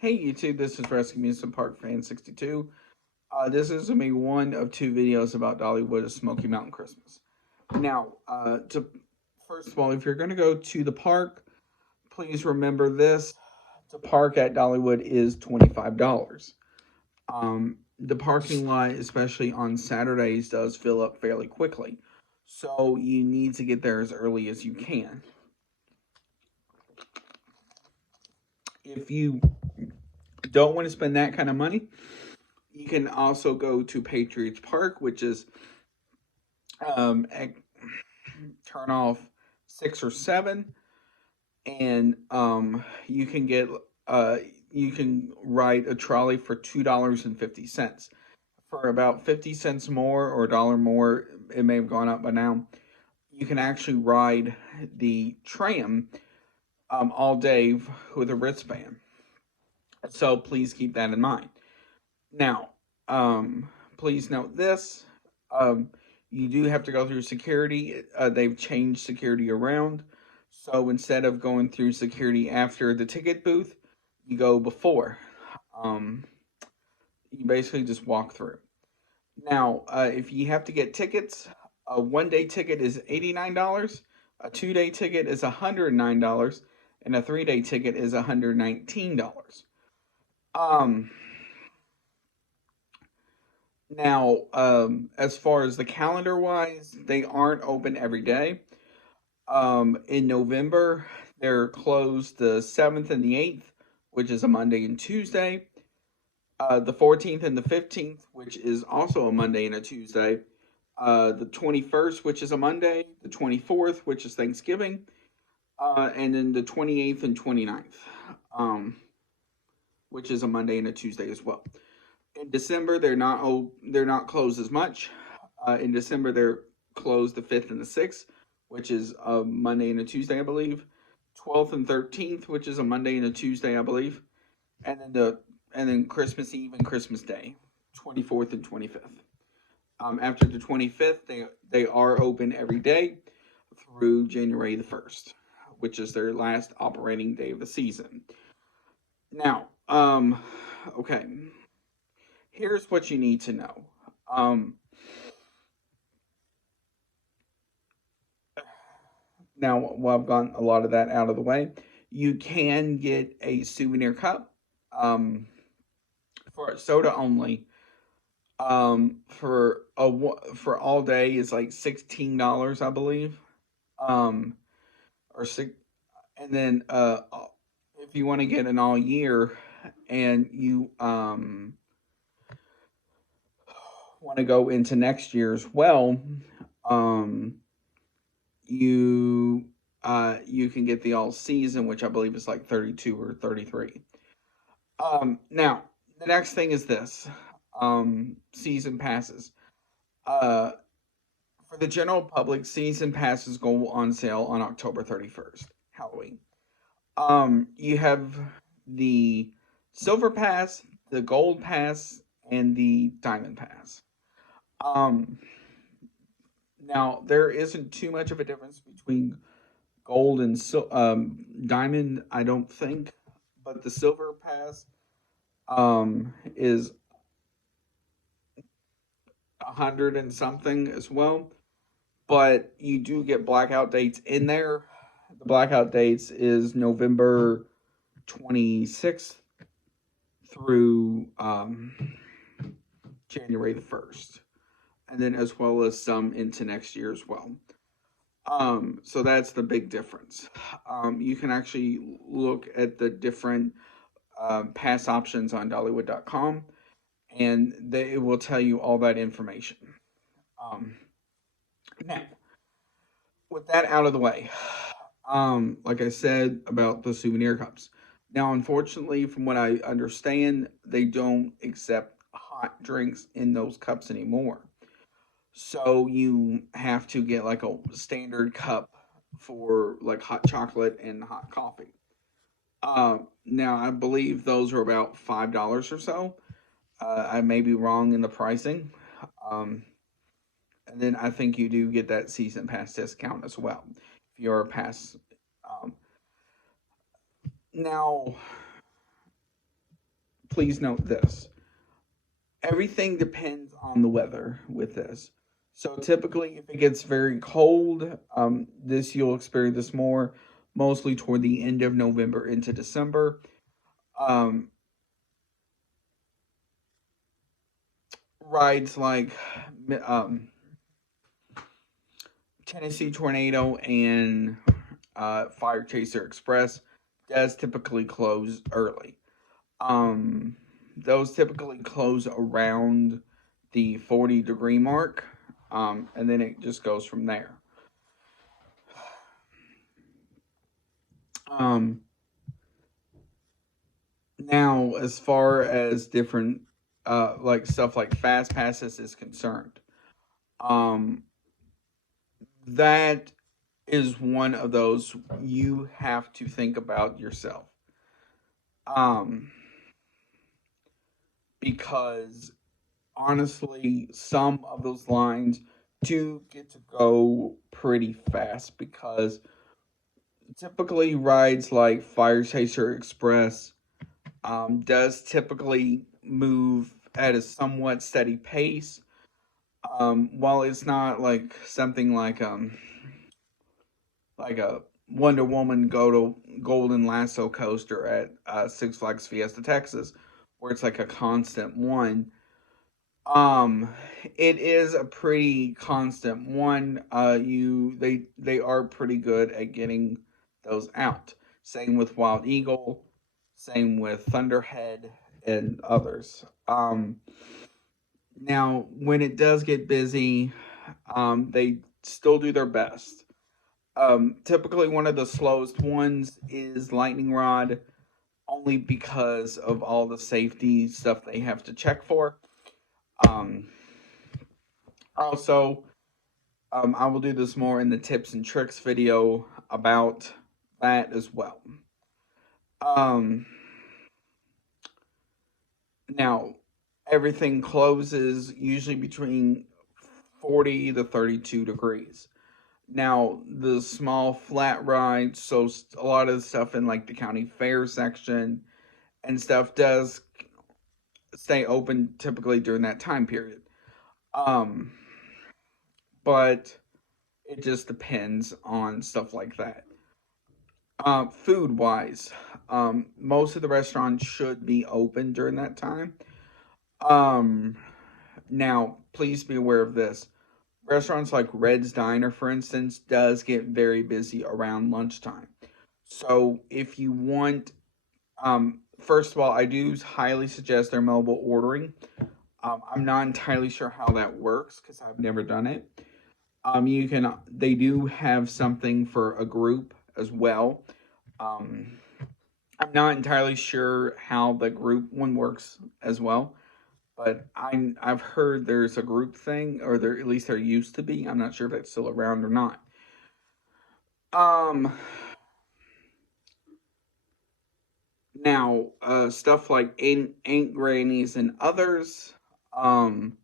Hey YouTube, this is Rescue Amusement Park Fan 62. This is going to be one of two videos about Dollywood Smoky Mountain Christmas. Now, first of all, if you're going to go to the park, please remember this. To park at Dollywood is $25. The parking lot, especially on Saturdays, does fill up fairly quickly. So you need to get there as early as you can. If you don't want to spend that kind of money, you can also go to Patriots Park, which is at turn off 6 or 7, and you can get you can ride a trolley for $2.50 for about 50 cents more or a dollar more. It may have gone up by now. You can actually ride the tram all day with a wristband. So please keep that in mind. Now, please note this. Um, you do have to go through security. They've changed security around. So instead of going through security after the ticket booth, you go before. Um, you basically just walk through. Now, if you have to get tickets, a 1 day ticket is $89, a 2 day ticket is $109, and a 3 day ticket is $119. Um, Now, as far as the calendar wise, they aren't open every day. In November, they're closed the 7th and the 8th, which is a Monday and Tuesday. The 14th and the 15th, which is also a Monday and a Tuesday. The 21st, which is a Monday. The 24th, which is Thanksgiving. And then the 28th and 29th, which is a Monday and a Tuesday as well. In December, they're not closed as much. In December, they're closed the 5th and the 6th, which is a Monday and a Tuesday, I believe. 12th and 13th, which is a Monday and a Tuesday, I believe. And then Christmas Eve and Christmas Day, 24th and 25th. After the 25th, they are open every day through January the 1st, which is their last operating day of the season. Now, okay, here's what you need to know. Um, Now, while I've gotten a lot of that out of the way, you can get a souvenir cup um, for soda only. For all day is like $16, I believe. Um, or six, and then if you want to get an all year, and you want to go into next year as well, um, you can get the all season, which I believe is like 32 or 33. Now the next thing is this: season passes. Uh, for the general public, season passes go on sale on October 31st, Halloween. You have the silver pass, the gold pass, and the diamond pass. Um, Now there isn't too much of a difference between gold and diamond, I don't think, but the silver pass is 100 and something as well. But you do get blackout dates in there. The blackout dates is November 26th through January the 1st, and then as well as some into next year as well. So that's the big difference. You can actually look at the different pass options on Dollywood.com, and it will tell you all that information. Um, Now, with that out of the way, like I said about the souvenir cups. Now, unfortunately, from what I understand, they don't accept hot drinks in those cups anymore. So you have to get like a standard cup for like hot chocolate and hot coffee. Now I believe those are about $5 or so. I may be wrong in the pricing. Um, and then I think you do get that season pass discount as well if you're a pass. Um, Now please note this. Everything depends on the weather with this. So typically, if it gets very cold, this you'll experience this more, mostly toward the end of November into December. Um, Rides like um, Tennessee Tornado and Fire Chaser Express does typically close early. Um, those typically close around the 40-degree mark, and then it just goes from there. Um, Now, as far as different, like stuff like fast passes is concerned, um, that is one of those you have to think about yourself. Um, because honestly, some of those lines do get to go pretty fast because typically rides like Fire Chaser Express does typically move at a somewhat steady pace. While it's not like something like a Wonder Woman go to Golden Lasso coaster at Six Flags Fiesta Texas, where it's like a constant one. Um, it is a pretty constant one. They are pretty good at getting those out. Same with Wild Eagle, same with Thunderhead and others. Now when it does get busy, they still do their best. Typically one of the slowest ones is Lightning Rod, only because of all the safety stuff they have to check for. Um, Also, I will do this more in the tips and tricks video about that as well. Um, Now, everything closes usually between 40 to 32 degrees. Now, the small flat rides, so a lot of the stuff in like the county fair section and stuff does stay open typically during that time period. Um, but it just depends on stuff like that. Food wise, most of the restaurants should be open during that time. Um, Now, please be aware of this. Restaurants like Red's Diner, for instance, does get very busy around lunchtime. So if you want, first of all, I do highly suggest their mobile ordering. I'm not entirely sure how that works because I've never done it. They do have something for a group as well. Um, I'm not entirely sure how the group one works as well, but I've heard there's a group thing, or there at least there used to be. I'm not sure if it's still around or not. Um, Now, stuff like Aunt Grannies and others, um,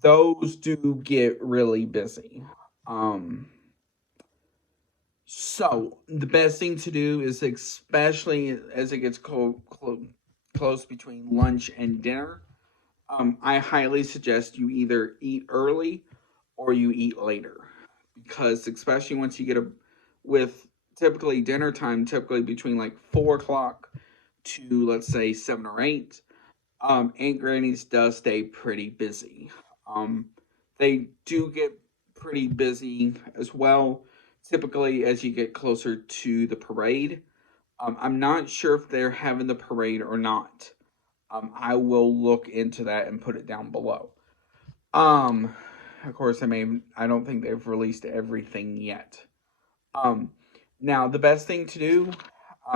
those do get really busy. Um, So the best thing to do is, especially as it gets close between lunch and dinner, I highly suggest you either eat early or you eat later, because especially once you get a with typically dinner time, typically between like 4 o'clock to let's say 7 or 8. Aunt Granny's does stay pretty busy. Um, they do get pretty busy as well, typically as you get closer to the parade. I'm not sure if they're having the parade or not. I will look into that and put it down below. Um, of course, I don't think they've released everything yet. Um, Now the best thing to do,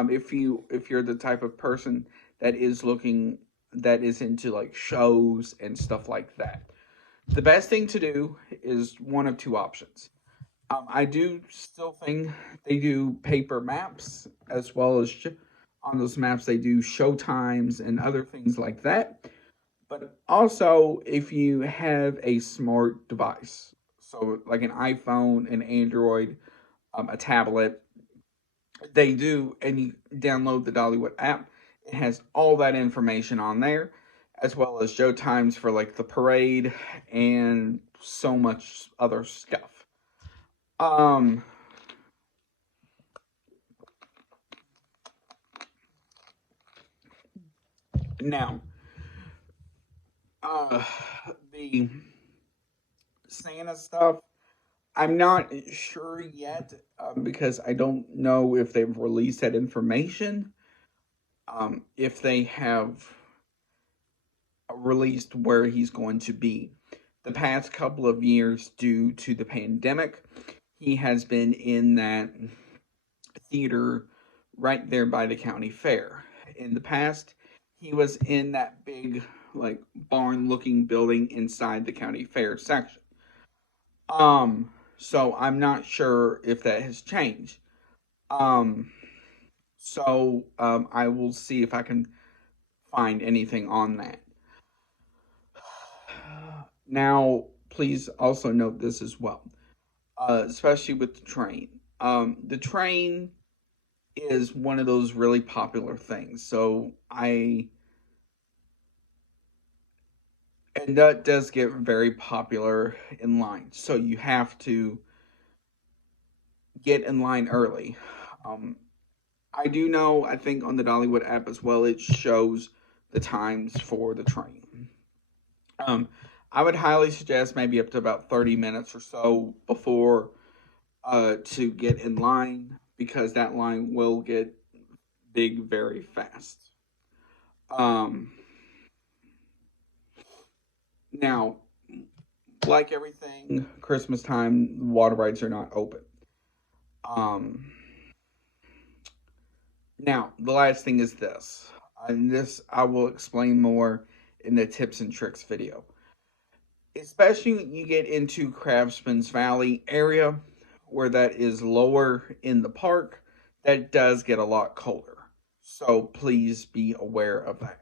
if you're the type of person that is into like shows and stuff like that, the best thing to do is one of two options. I do still think they do paper maps as well as on those maps they do show times and other things like that. But also, if you have a smart device, so like an iPhone, an Android, a tablet, They do, and you download the Dollywood app. It has all that information on there, as well as show times for like the parade and so much other stuff. Um, Now, uh, the Santa stuff, I'm not sure yet because I don't know if they've released that information. If they have released where he's going to be. The past couple of years, due to the pandemic, he has been in that theater right there by the county fair. In the past, he was in that big, like, barn looking building inside the county fair section. So I'm not sure if that has changed. Um, I will see if I can find anything on that. Now, please also note this as well, especially with the train. The train is one of those really popular things. And that does get very popular in line. So you have to get in line early. Um, I do know, I think on the Dollywood app as well, it shows the times for the train. Um, I would highly suggest maybe up to about 30 minutes or so before to get in line because that line will get big very fast. Um, Now, like everything, Christmas time, water rides are not open. Um, Now, the last thing is this, and this I will explain more in the tips and tricks video. Especially when you get into Craftsman's Valley area, where that is lower in the park, that does get a lot colder. So please be aware of that.